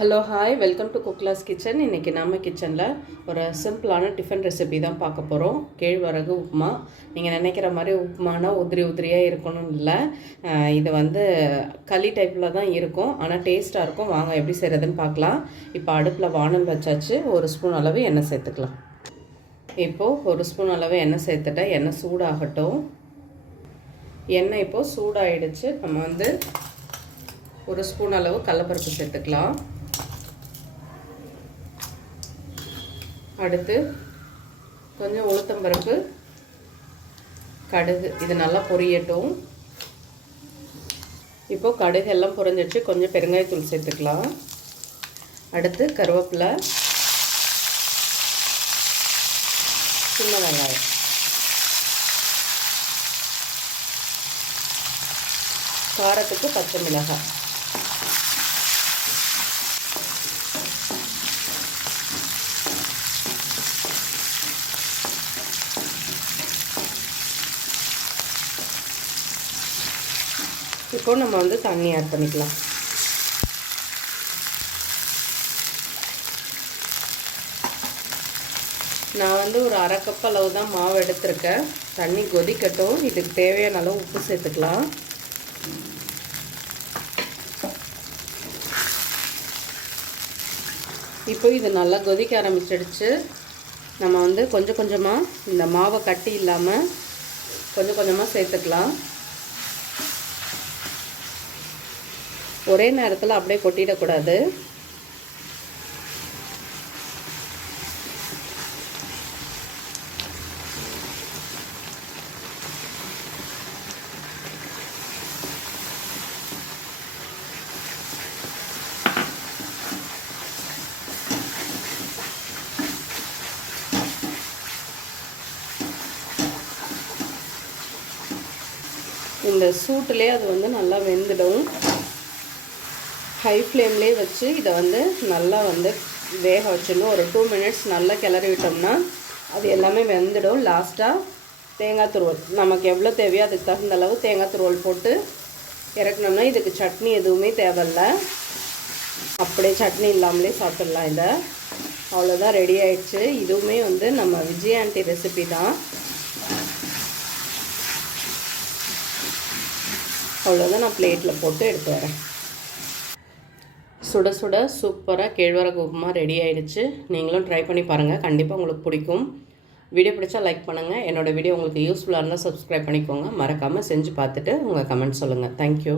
Hello hi welcome to குக்லாஸ் kitchen. இன்றைக்கி நம்ம கிச்சனில் ஒரு சிம்பிளான டிஃபன் ரெசிபி தான் பார்க்க போகிறோம். கேழ்வரகு உப்புமா. நீங்கள் நினைக்கிற மாதிரி உப்புமானா உதிரியாக இருக்கணும்னு இல்லை. இது களி டைப்பில் தான் இருக்கும், ஆனால் டேஸ்ட்டாக இருக்கும். வாங்க எப்படி செய்கிறதுன்னு பார்க்கலாம். இப்போ அடுப்பில் வானல் வச்சாச்சு. ஒரு ஸ்பூன் அளவு எண்ணெய் சேர்த்துக்கலாம். இப்போது ஒரு ஸ்பூன் அளவு எண்ணெய் சேர்த்துட்டேன். எண்ணெய் சூடாகட்டும். எண்ணெய் இப்போது சூடாகிடுச்சு. நம்ம ஒரு ஸ்பூன் அளவு கடலைப்பருப்பு சேர்த்துக்கலாம். அடுத்து கொஞ்சம் உளுத்தம்பருப்பு, கடுகு, இது நல்லா பொரியட்டும். இப்போ கடுகு எல்லாம் பொரிஞ்சிடுச்சு. கொஞ்சம் பெருங்காயத்தூள் சேர்த்துக்கலாம். அடுத்து கருவேப்பிலை, சின்ன வெங்காயம், காரத்துக்கு பச்சை மிளகாய், இப்போ நம்ம தண்ணி ஆட் பண்ணிக்கலாம். நான் ஒரு அரை கப் அளவு தான் மாவு எடுத்திருக்கேன். தண்ணி கொதிக்கட்டும். இதுக்கு தேவையான அளவு உப்பு சேர்த்துக்கலாம். இப்போ இது நல்லா கொதிக்க ஆரம்பிச்சிடுச்சு. நம்ம கொஞ்சம் கொஞ்சமாக இந்த மாவை கட்டி இல்லாமல் கொஞ்சம் கொஞ்சமாக சேர்த்துக்கலாம். ஒரே நேரத்தில் அப்படியே கொட்டிடக்கூடாது. இந்த சூட்டிலே அது நல்லா வெந்துடும். ஹை ஃப்ளேம்லேயே வச்சு இதை நல்லா வேக வச்சிடணும். ஒரு 2 மினிட்ஸ் நல்லா கிளறி விட்டோம்னா அது எல்லாமே வெந்துடும். லாஸ்ட்டாக தேங்காய் துருவல் நமக்கு எவ்வளோ தேவையோ அதுக்கு தகுந்த அளவு தேங்காய் துருவல் போட்டு இறக்கணும்னா இதுக்கு சட்னி எதுவுமே தேவையில்லை. அப்படியே சட்னி இல்லாமலே சாப்பிட்லாம். இதை அவ்வளோதான், ரெடி ஆயிடுச்சு. இதுவுமே நம்ம விஜய் ஆண்டி ரெசிபி தான். அவ்வளோதான், நான் பிளேட்டில் போட்டு எடுத்து வரேன். சுட சுட சூப்பராக கேழ்வரகு உப்புமா ரெடி ஆகிடுச்சு. நீங்களும் ட்ரை பண்ணி பாருங்கள், கண்டிப்பாக உங்களுக்கு பிடிக்கும். வீடியோ பிடிச்சா லைக் பண்ணுங்கள். என்னோடய வீடியோ உங்களுக்கு யூஸ்ஃபுல்லாக இருந்தால் சப்ஸ்கிரைப் பண்ணிக்கோங்க. மறக்காமல் செஞ்சு பார்த்துட்டு உங்கள் கமெண்ட் சொல்லுங்கள். தேங்க்யூ.